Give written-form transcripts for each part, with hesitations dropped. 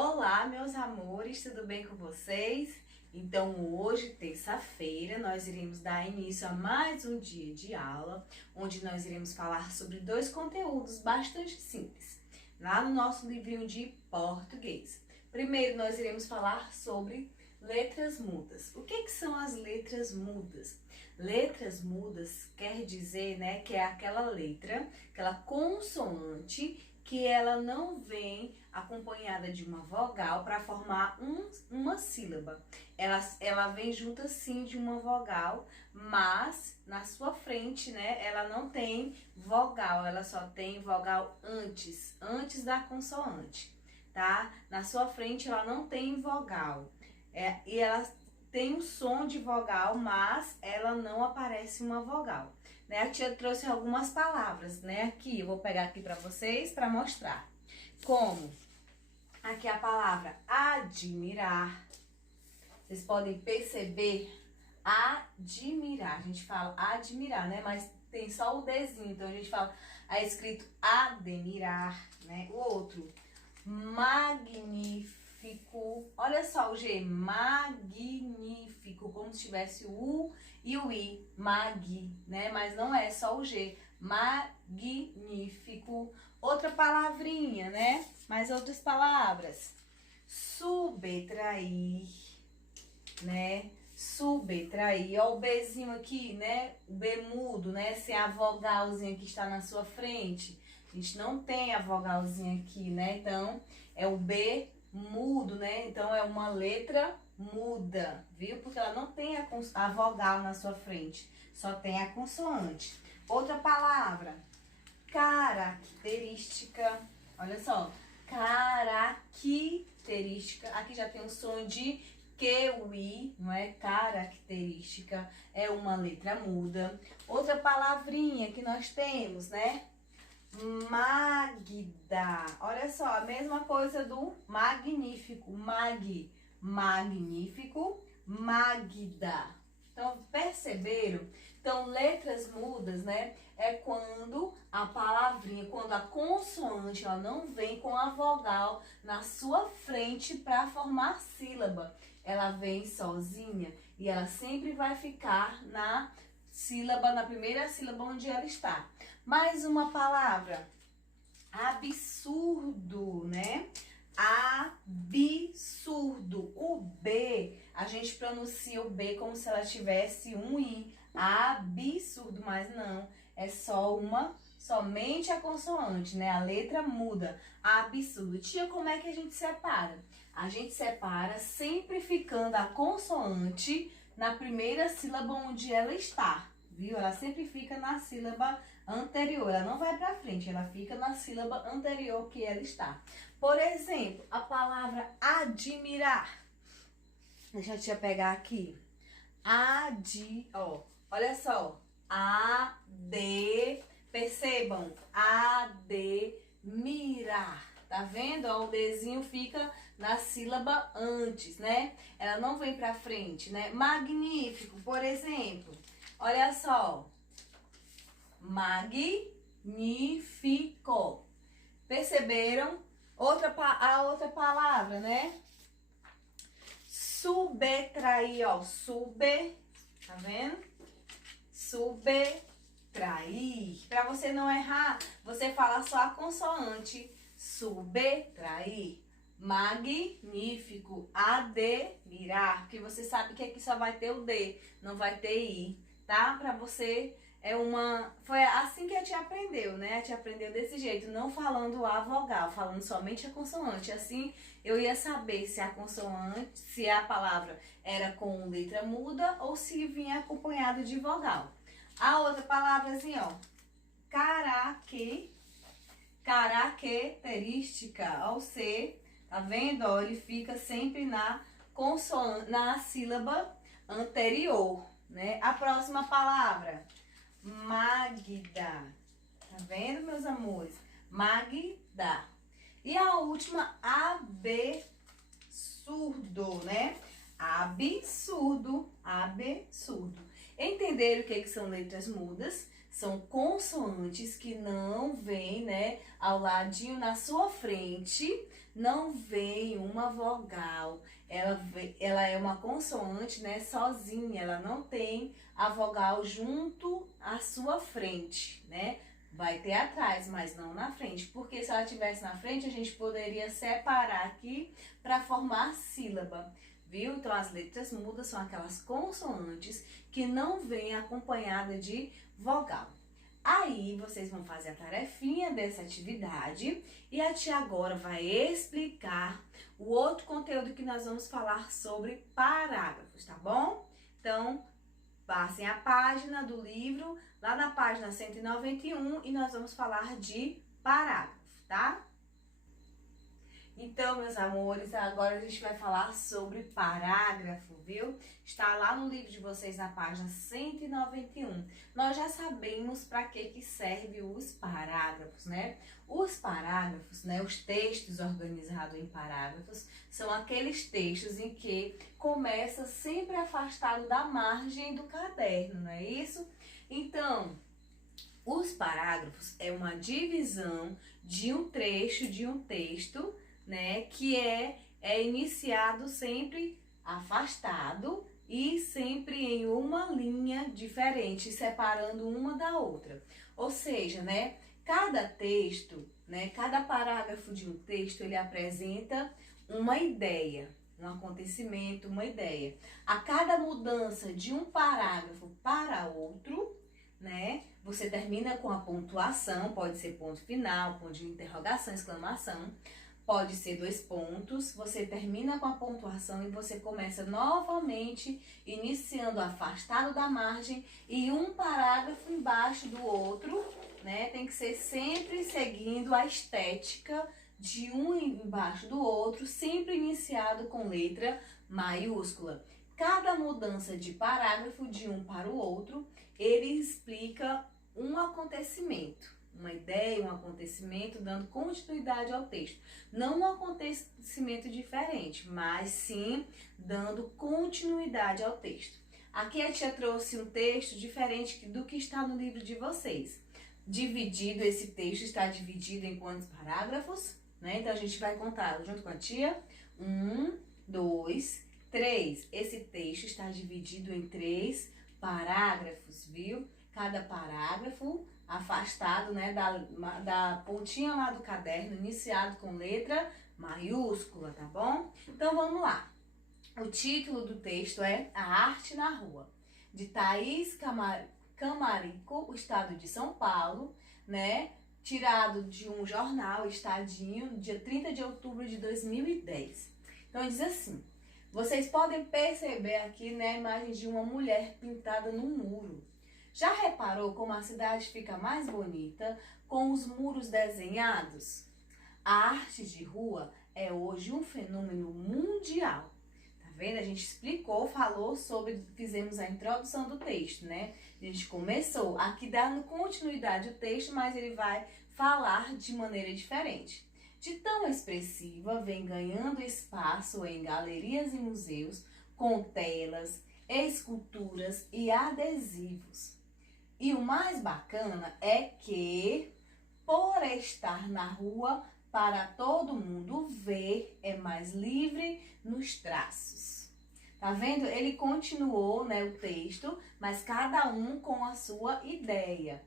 Olá, meus amores, tudo bem com vocês? Então, hoje, terça-feira, nós iremos dar início a mais um dia de aula, onde nós iremos falar sobre dois conteúdos bastante simples, lá no nosso livrinho de português. Primeiro, nós iremos falar sobre letras mudas. O que são as letras mudas? Letras mudas quer dizer, que é aquela letra, aquela consoante que ela não vem acompanhada de uma vogal para formar uma sílaba. Ela vem junto sim de uma vogal, mas na sua frente, ela não tem vogal, ela só tem vogal antes da consoante, tá? Na sua frente ela não tem vogal, e ela tem um som de vogal, mas ela não aparece uma vogal. A tia trouxe algumas palavras, aqui, eu vou pegar aqui para vocês para mostrar. Como aqui a palavra admirar. Vocês podem perceber, admirar. A gente fala admirar, mas tem só o Dzinho, então a gente fala, é escrito admirar, O outro, magnífico. Olha só o G, magnífico, como se tivesse o U e o I, mag, mas não é só o G, magnífico. Outra palavrinha, mais outras palavras, subtrair, subtrair. Ó o Bzinho aqui, o B mudo, sem a vogalzinha que está na sua frente. A gente não tem a vogalzinha aqui, então é o B mudo, então é uma letra muda, viu? Porque ela não tem a vogal na sua frente, só tem a consoante. Outra palavra, característica. Olha só, característica. Aqui já tem um som de que, o I, não é? Característica é uma letra muda. Outra palavrinha que nós temos, Magda. Olha só, a mesma coisa do magnífico. Magnífico, Magda. Então, perceberam? Então, letras mudas, é quando a palavrinha, quando a consoante, ela não vem com a vogal na sua frente para formar sílaba. Ela vem sozinha e ela sempre vai ficar na primeira sílaba onde ela está. Mais uma palavra, absurdo, Absurdo. O B, a gente pronuncia o B como se ela tivesse um I. Absurdo, mas não, é somente a consoante, a letra muda. Absurdo. Tia, como é que a gente separa? A gente separa sempre ficando a consoante na primeira sílaba onde ela está, viu? Ela sempre fica na sílaba anterior, ela não vai pra frente, ela fica na sílaba anterior que ela está. Por exemplo, a palavra admirar. Deixa eu te pegar aqui. Olha só. Percebam, admirar. Tá vendo? Ó, o Dzinho fica na sílaba antes, Ela não vem pra frente, Magnífico, por exemplo. Olha só. Magnífico. Perceberam? A outra palavra, Subtrair, ó. Tá vendo? Subtrair. Pra você não errar, você fala só a consoante. Subtrair, magnífico, admirar, porque você sabe que aqui só vai ter o D, não vai ter I, tá? Pra você foi assim que a tia aprendeu, A tia aprendeu desse jeito, não falando a vogal, falando somente a consoante. Assim eu ia saber se a consoante, se a palavra era com letra muda ou se vinha acompanhado de vogal. A outra palavrazinha, ó, característica, ao C, tá vendo? Ó, ele fica sempre na consoante, na sílaba anterior, A próxima palavra, Magda. Tá vendo, meus amores? Magda. E a última, absurdo, Absurdo. Entenderam o que são letras mudas? São consoantes que não vêm, né, ao ladinho na sua frente, não vem uma vogal. Ela é uma consoante, né, sozinha, ela não tem a vogal junto à sua frente, né? Vai ter atrás, mas não na frente, porque se ela tivesse na frente, a gente poderia separar aqui para formar sílaba, viu? Então, as letras mudas são aquelas consoantes que não vêm acompanhada de vogal. Aí, vocês vão fazer a tarefinha dessa atividade e a tia agora vai explicar o outro conteúdo que nós vamos falar sobre parágrafos, tá bom? Então, passem a página do livro, lá na página 191, e nós vamos falar de parágrafo, tá? Então, meus amores, agora a gente vai falar sobre parágrafo, viu? Está lá no livro de vocês na página 191. Nós já sabemos para que serve os parágrafos, né? Os parágrafos, né, os textos organizados em parágrafos, são aqueles textos em que começa sempre afastado da margem do caderno, não é isso? Então, os parágrafos é uma divisão de um trecho de um texto, né, que é iniciado sempre afastado e sempre em uma linha diferente, separando uma da outra. Ou seja, né, cada texto, né, cada parágrafo de um texto, ele apresenta uma ideia, um acontecimento, uma ideia. A cada mudança de um parágrafo para outro, né, você termina com a pontuação, pode ser ponto final, ponto de interrogação, exclamação. Pode ser 2 pontos, você termina com a pontuação e você começa novamente, iniciando afastado da margem e um parágrafo embaixo do outro, né? Tem que ser sempre seguindo a estética de um embaixo do outro, sempre iniciado com letra maiúscula. Cada mudança de parágrafo de um para o outro, ele explica um acontecimento. Uma ideia, um acontecimento, dando continuidade ao texto. Não um acontecimento diferente, mas sim dando continuidade ao texto. Aqui a tia trouxe um texto diferente do que está no livro de vocês. Dividido, esse texto está dividido em quantos parágrafos? Né? Então a gente vai contar junto com a tia. 1, 2, 3. Esse texto está dividido em 3 parágrafos, viu? Cada parágrafo afastado, né, da pontinha lá do caderno, iniciado com letra maiúscula, tá bom? Então, vamos lá. O título do texto é A Arte na Rua, de Thaís Camarico, o estado de São Paulo, né? Tirado de um jornal, Estadinho, dia 30 de outubro de 2010. Então, diz assim: vocês podem perceber aqui, né, a imagem de uma mulher pintada no muro. Já reparou como a cidade fica mais bonita com os muros desenhados? A arte de rua é hoje um fenômeno mundial. Tá vendo? A gente explicou, falou sobre, fizemos a introdução do texto, né? A gente começou, aqui dando continuidade ao texto, mas ele vai falar de maneira diferente. De tão expressiva, vem ganhando espaço em galerias e museus, com telas, esculturas e adesivos. E o mais bacana é que, por estar na rua, para todo mundo ver, é mais livre nos traços. Tá vendo? Ele continuou, né, o texto, mas cada um com a sua ideia.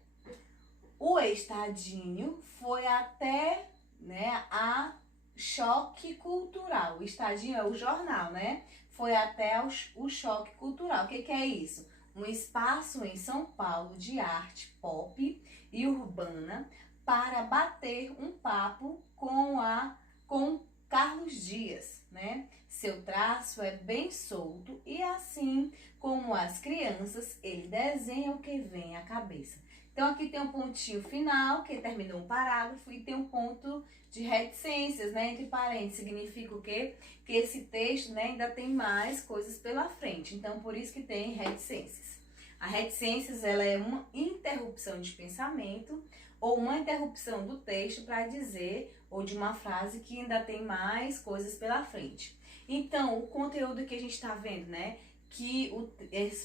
O Estadinho foi até, né, a Choque Cultural. O Estadinho é o jornal, né? Foi até o Choque Cultural. O que é isso? Um espaço em São Paulo de arte pop e urbana para bater um papo com Carlos Dias, né? Seu traço é bem solto e assim como as crianças, ele desenha o que vem à cabeça. Então aqui tem um pontinho final, que terminou um parágrafo, e tem um ponto de reticências, né, entre parênteses. Significa o quê? Que esse texto, né, ainda tem mais coisas pela frente. Então por isso que tem reticências. A reticências, ela é uma interrupção de pensamento ou uma interrupção do texto para dizer, ou de uma frase que ainda tem mais coisas pela frente. Então, o conteúdo que a gente está vendo, né, que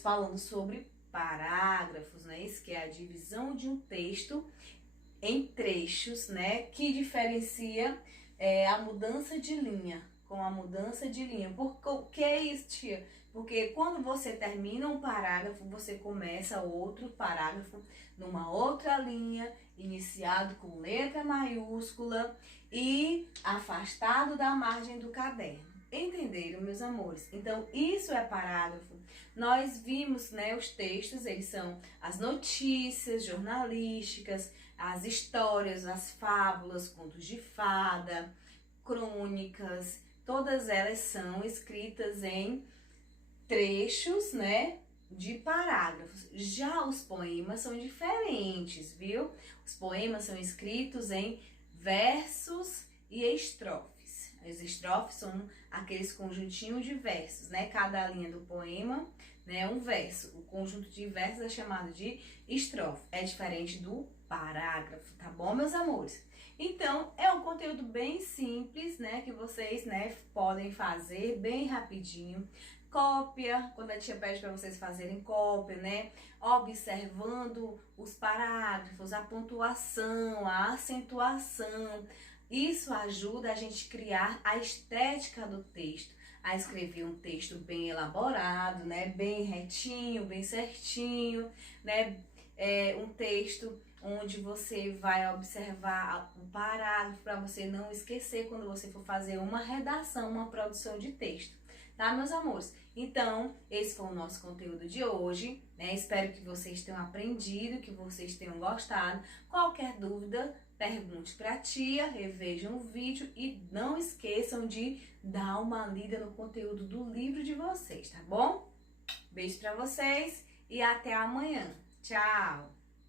falando sobre parágrafos, né? Isso que é a divisão de um texto em trechos, né? Que diferencia a mudança de linha com a mudança de linha. Por que é isso, tia? Porque quando você termina um parágrafo, você começa outro parágrafo numa outra linha, iniciado com letra maiúscula e afastado da margem do caderno. Entenderam, meus amores? Então, isso é parágrafo. Nós vimos, né, os textos, eles são as notícias jornalísticas, as histórias, as fábulas, contos de fada, crônicas, todas elas são escritas em trechos, né, de parágrafos. Já os poemas são diferentes, viu? Os poemas são escritos em versos e estrofes. As estrofes são aqueles conjuntinhos de versos, né? Cada linha do poema, né, é um verso. O conjunto de versos é chamado de estrofe. É diferente do parágrafo, tá bom, meus amores? Então, é um conteúdo bem simples, né, que vocês, né, podem fazer bem rapidinho. Cópia, quando a tia pede para vocês fazerem cópia, né, observando os parágrafos, a pontuação, a acentuação. Isso ajuda a gente criar a estética do texto, a escrever um texto bem elaborado, né, bem retinho, bem certinho, né, um texto onde você vai observar o parágrafo para você não esquecer quando você for fazer uma redação, uma produção de texto. Tá, meus amores? Então, esse foi o nosso conteúdo de hoje, né? Espero que vocês tenham aprendido, que vocês tenham gostado. Qualquer dúvida, pergunte para a tia, revejam o vídeo e não esqueçam de dar uma lida no conteúdo do livro de vocês, tá bom? Beijo para vocês e até amanhã. Tchau!